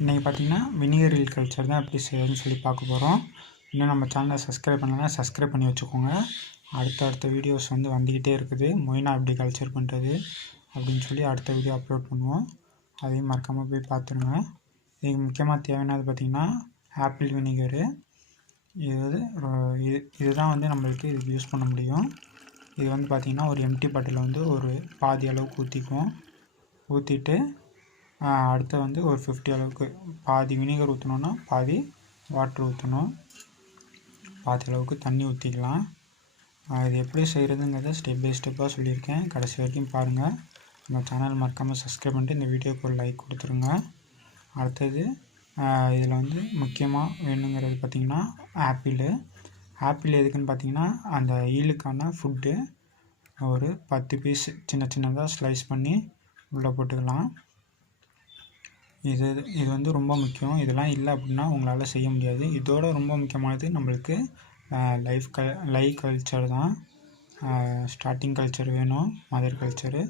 இன்றைக்கி பார்த்திங்கன்னா vinegar culture தான் எப்படி செய்யணும்னு சொல்லி பார்க்க போகிறோம். இன்னும் நம்ம சேனலை சப்ஸ்கிரைப் பண்ணலாம், சப்ஸ்கிரைப் பண்ணி வச்சுக்கோங்க. அடுத்த வீடியோஸ் வந்துக்கிட்டே இருக்குது. மொய்னா எப்படி கல்ச்சர் பண்ணுறது அப்படின்னு சொல்லி அடுத்த வீடியோ அப்லோட் பண்ணுவோம். அதையும் மறக்காமல் போய் பார்த்துருங்க. இதுக்கு முக்கியமாக தேவையானது பார்த்திங்கன்னா ஆப்பிள் வினிகரு. இதுதான் நம்மளுக்கு இதுக்கு யூஸ் பண்ண முடியும். இது பார்த்திங்கன்னா ஒரு எம்டி பாட்டில் ஒரு பாதி அளவுக்கு ஊற்றிட்டு அடுத்து ஒரு 50 அளவுக்கு பாதி வினிகர் ஊற்றணுன்னா பாதி வாட்ரு ஊற்றணும். பாதி அளவுக்கு தண்ணி ஊற்றிக்கலாம். இது எப்படி செய்கிறதுங்கிறத ஸ்டெப் பை ஸ்டெப்பாக சொல்லியிருக்கேன். கடைசி வரைக்கும் பாருங்கள். நம்ம சேனல் மறக்காமல் சப்ஸ்கிரைப் பண்ணிட்டு இந்த வீடியோக்கு ஒரு லைக் கொடுத்துருங்க. அடுத்தது இதில் முக்கியமாக வேணுங்கிறது பார்த்திங்கன்னா ஆப்பிள் எதுக்குன்னு பார்த்திங்கன்னா அந்த ஈலுக்கான ஃபுட்டு ஒரு 10 பீஸ் சின்னதாக ஸ்லைஸ் பண்ணி உள்ளே போட்டுக்கலாம். இது ரொம்ப முக்கியம். இதெல்லாம் இல்லை அப்படின்னா உங்களால் செய்ய முடியாது. இதோட ரொம்ப முக்கியமானது நம்மளுக்கு லைவ் கல்ச்சர் தான். ஸ்டார்டிங் கல்ச்சர் வேணும், மதர் கல்ச்சரு.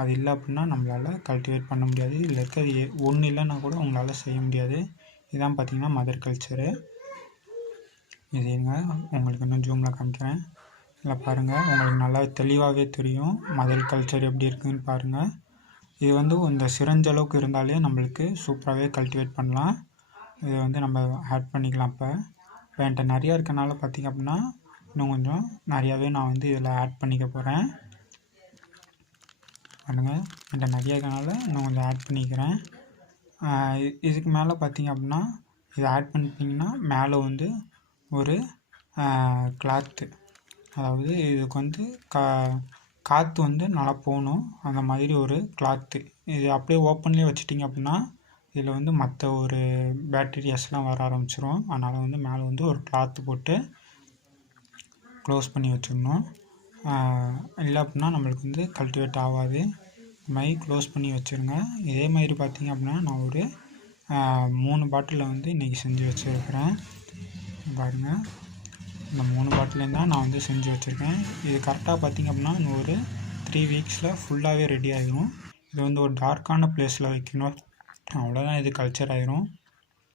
அது இல்லை அப்படின்னா நம்மளால் கல்டிவேட் பண்ண முடியாது. இதில் இருக்கிறது ஒன்று இல்லைன்னா கூட உங்களால் செய்ய முடியாது. இதுதான் பார்த்திங்கன்னா மதர் கல்ச்சரு. இது உங்களுக்கு இன்னும் ஜூமில் காமிக்கிறேன். இதில் பாருங்கள், உங்களுக்கு நல்லா தெளிவாகவே தெரியும் மதர் கல்ச்சர் எப்படி இருக்குதுன்னு பாருங்கள். இது இந்த சிரஞ்ச அளவுக்கு இருந்தாலே நம்மளுக்கு சூப்பராகவே கல்டிவேட் பண்ணலாம். இது நம்ம ஆட் பண்ணிக்கலாம். இப்போ என்கிட்ட நிறையா இருக்கனால பார்த்திங்க அப்படின்னா இன்னும் கொஞ்சம் நிறையாவே நான் இதில் ஆட் பண்ணிக்க போகிறேன். பாருங்கள், என்கிட்ட நிறையா இருக்கனால இன்னும் கொஞ்சம் ஆட் பண்ணிக்கிறேன். இதுக்கு மேலே பார்த்திங்க அப்படின்னா இதை ஆட் பண்ணிட்டிங்கன்னா மேலே ஒரு கிளாத்து, அதாவது இதுக்கு காற்று நல்லா போகணும், அந்த மாதிரி ஒரு கிளாத்து. இது அப்படியே ஓப்பன்லேயே வச்சிட்டிங்க அப்படின்னா இதில் மற்ற ஒரு பேக்டீரியாஸ்லாம் வர ஆரம்பிச்சிடும். அதனால் மேலே ஒரு கிளாத்து போட்டு க்ளோஸ் பண்ணி வச்சிடணும். இல்லை அப்படின்னா நம்மளுக்கு கல்டிவேட் ஆகாது. இது மாதிரி க்ளோஸ் பண்ணி வச்சுருங்க. இதே மாதிரி பார்த்திங்க அப்படின்னா நான் ஒரு 3 பாட்டிலில் இன்றைக்கி செஞ்சு வச்சுருக்கிறேன். பாருங்கள், இந்த 3 பாட்டிலையும் தான் நான் செஞ்சு வச்சுருக்கேன். இது கரெக்டாக பார்த்திங்க அப்படின்னா ஒரு 3 வீக்ஸில் ஃபுல்லாகவே ரெடி ஆகிடும். இது ஒரு டார்க்கான பிளேஸில் வைக்கணும், அவ்வளோதான். இது கல்ச்சர் ஆகிரும்.